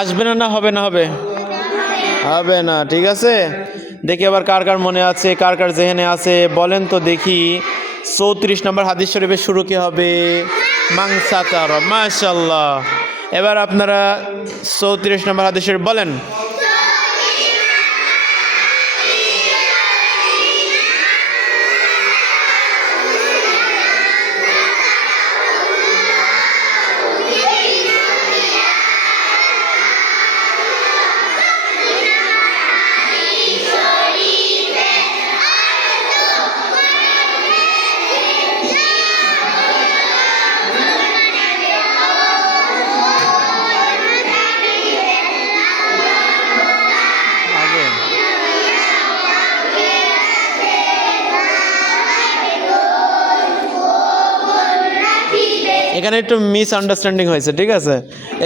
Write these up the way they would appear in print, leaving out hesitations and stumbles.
আসবে না, না হবে না? হবে হবে না, ঠিক আছে। দেখি আবার কার কার মনে আছে, কার কার জেহেনে আছে বলেন তো দেখি। 34 নম্বর হাদিস শরীফের শুরু কি হবে? মান সাতারা, মাশাআল্লাহ। এবার আপনারা 34 নম্বর হাদিস শরীফ বলেন। এখানে একটু মিসআন্ডারস্ট্যান্ডিং হয়েছে, ঠিক আছে।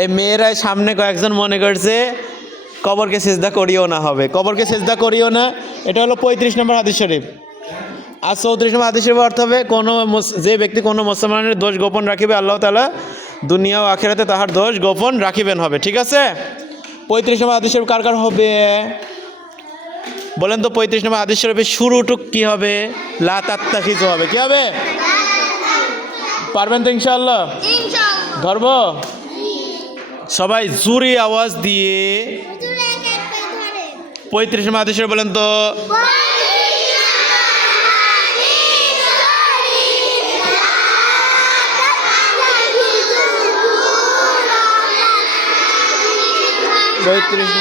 এই মেয়েরাই সামনে কয়েকজন মনে করছে কবরকে সিজদা করিও না হবে, কবরকে সিজদা করিও না। এটা হলো 35 নম্বর হাদিস শরীফ। আর 34 নম্বর হাদিস শরীফ অর্থ হবে যে ব্যক্তি কোনো মুসলমানের দোষ গোপন রাখিবে, আল্লাহ তাআলা দুনিয়া ও আখিরাতে তাহার দোষ গোপন রাখিবেন হবে, ঠিক আছে। 35 নম্বর হাদিস শরীফ কার কার হবে বলেন তো। 35 নম্বর হাদিস শরীফের শুরুটুক কি হবে? লা তাত্তাখিযু হবে। কি হবে? পারবেন তো ইনশাআল্লাহ? ধরব সবাই জোরে আওয়াজ দিয়ে। 35 নম্বর হাদিস শরীফ বলেন তো।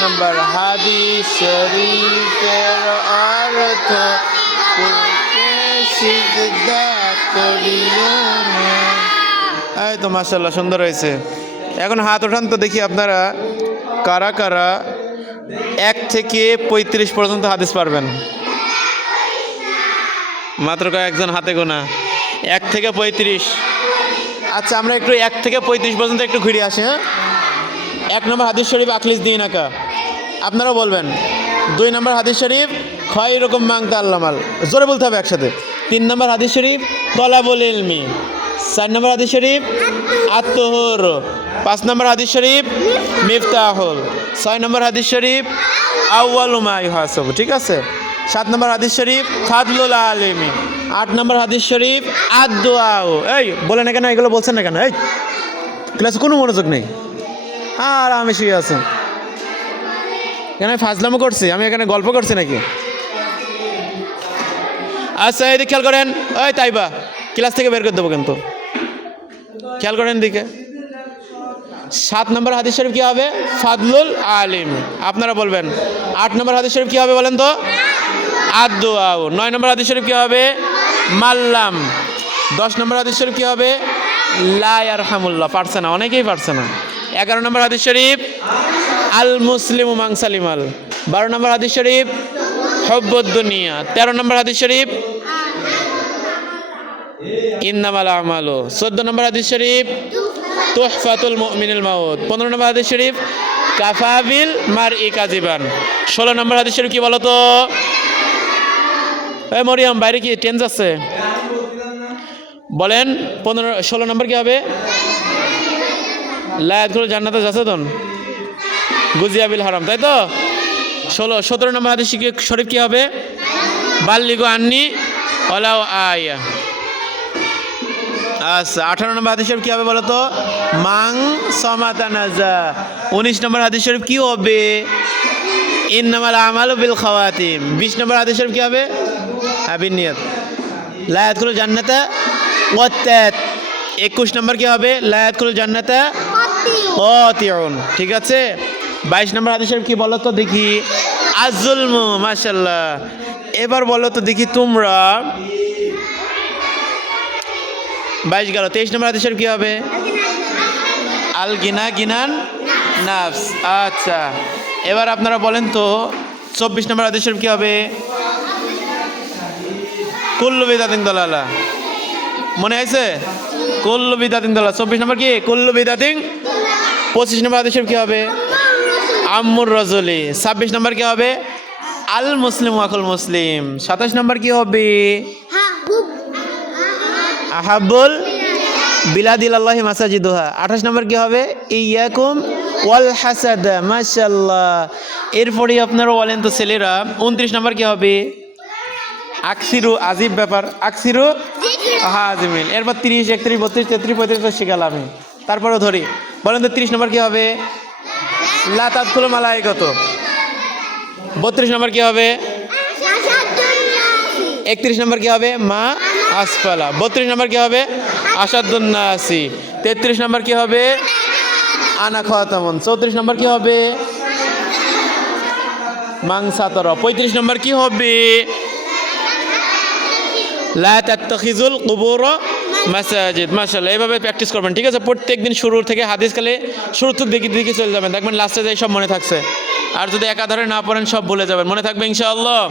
নম্বর হাদিস শরীফের অর্থ সিজদা করিও না। এই তো মাশাআল্লাহ, সুন্দর হয়েছে। এখন হাত ওঠান তো দেখি আপনারা কারা কারা 1 থেকে 35 পর্যন্ত হাদিস পারবেন। মাত্র কয়েকজন হাতে গোনা। 1 থেকে 35। আচ্ছা, আমরা একটু 1 থেকে 35 পর্যন্ত একটু ঘুরে আসি। হ্যাঁ, 1 নম্বর হাদিস শরীফ আখলিস দিন আকা, আপনারাও বলবেন। 2 নম্বর হাদিস শরীফ খয়রুকুম মান তাআল্লামাল, জোরে বলতে হবে একসাথে। 3 নম্বর হাদিস শরীফ তলাবুল ইলমি। 4 নম্বর হাদিস শরীফ আত-তুহুর। 5 নম্বর হাদিস শরীফ মিফতাহুল। 6 নম্বর হাদিস শরীফ আউয়ালু মা ইউহাসাবু, ঠিক আছে। 7 নম্বর হাদিস শরীফ ফাদলুল আলিমি। 8 নম্বর হাদিস শরীফ আদ-দুআউ। এই বলেন না কেন, এগুলো বলছেন না কেন? এই ক্লাসে কোনো মনোযোগ নেই, আর আমি শুয়ে আছেন এখানে। ফাজলামো করছি আমি, এখানে গল্প করছি নাকি? আচ্ছা, এদিকে খেয়াল করেন। ওই তাইবা, ক্লাস থেকে বের করে দেবো কিন্তু, খেয়াল করেন দিকে। 7 নম্বর হাদিস শরীফ কি হবে? ফাদলুল আলিম। আপনারা বলবেন। 8 নম্বর হাদিস শরীফ কি হবে বলেন তো? আদ-দুআউ। 9 নম্বর হাদিস শরীফ কি হবে? মাল্লাম। 10 নম্বর হাদিস শরীফ কি হবে? লা ইয়ারহামুল্লাহ। পারছে না, অনেকেই পারছে না। 11 নম্বর হাদিস শরীফ আল মুসলিমু মান সালিমাল। 12 নম্বর হাদিস শরীফ হুব্বুদ দুনিয়া। 13 নম্বর হাদিস শরীফ ইন্নামাল আমালু। 14 নম্বর হাদিস শরীফ তুহফাতুল মুমিনিল মাউত। 15 নম্বর হাদিস শরীফ কাফাবিল মারই কাযিবান। 16 নম্বর হাদিস শরীফ কি বলো তো? এই মরিয়ম, বাইরে কি ট্রেন যাচ্ছে? বলেন। 16 নম্বর কি হবে? লা ইয়াদখুলুল জান্নাতা যাচ্ছে তো গুজিয়া বিল হারাম, তাই তো? 17 নম্বর হাদিস শরীফ কি হবে? বাল্লিগু আন্নি ওয়ালাউ আয়া। আচ্ছা, 18 নম্বর হাদিস শরীফ কি হবে বলো তো? মান সামাতা নাজা। 19 নম্বর হাদিস শরীফ কি হবে? ইন্নামাল আমালু বিল খাওয়াতিম। 20 নম্বর হাদিস শরীফ কি হবে? বিন্নিয়াত। লা ইয়াদখুলুল জান্নাতা ওয়াত্তাত। 21 নম্বর কি হবে? লা ইয়াদখুলুল জান্নাতা ওয়াতিউন, ঠিক আছে। 22 নম্বর হাদিস শরীফ কি বলো তো দেখি? আজ-জুলমু। মাশাআল্লাহ। এবার বলো তো দেখি তোমরা। 22 গেল। 23 নম্বর হাদিস শরীফ কি হবে? আল গিনা গিনান নাফস। আচ্ছা, এবার আপনারা বলেন তো 24 নম্বর হাদিস শরীফ কি হবে? কুল্লু বিদাতিন দালালা। মনে আছে? কুল্লু বিদাতিন দালালা। 24 নম্বর কি? কুল্লু বিদাতিন। 25 নম্বর হাদিস শরীফ কি হবে? আম্মুর রাজুলি। 26 নম্বর কি হবে? আল মুসলিম আকুল মুসলিম। 27 নম্বর কি হবে? আহাবুল বিলাদিল্লাহি মাসাজিদুহা। 28 নম্বর কি হবে? ইয়াকুম ওয়াল হাসাদ, মাশাআল্লাহ। এরপরে আপনারা বলেন তো ছেলেরা, 29 নাম্বার কি হবে? আকসিরু, আজিব ব্যাপার, আকসিরু হাজিমিন। এরপর 30, 31, 32, 33, 35 তো শিখালাম আমি। তারপরেও ধরি, বলেন তো 30 নাম্বার কি হবে? লা তাদখুলুল মালাইকাতু। 32 নাম্বার কি হবে? 31 নাম্বার কি হবে? মা আসফালা। 32 নাম্বার কি হবে? আসাদুন নাসি। 33 নাম্বার কি হবে? আনা খাতামুন। 34 নাম্বার কি হবে? মান সাতারা। 35 নাম্বার কি হবে? লা তাত্তাখিজুল কুবুর মাসাজিদ। মাশাআল্লাহ, এইভাবে প্র্যাকটিস করবেন, ঠিক আছে? প্রত্যেকদিন শুরু থেকে হাদিস কালে শুরু থেকে দিকে চলে যাবেন, দেখবেন লাস্টে যাই সব মনে থাকছে। আর যদি একাধারে না পড়েন সব ভুলে যাবেন, মনে থাকবে ইনশাআল্লাহ।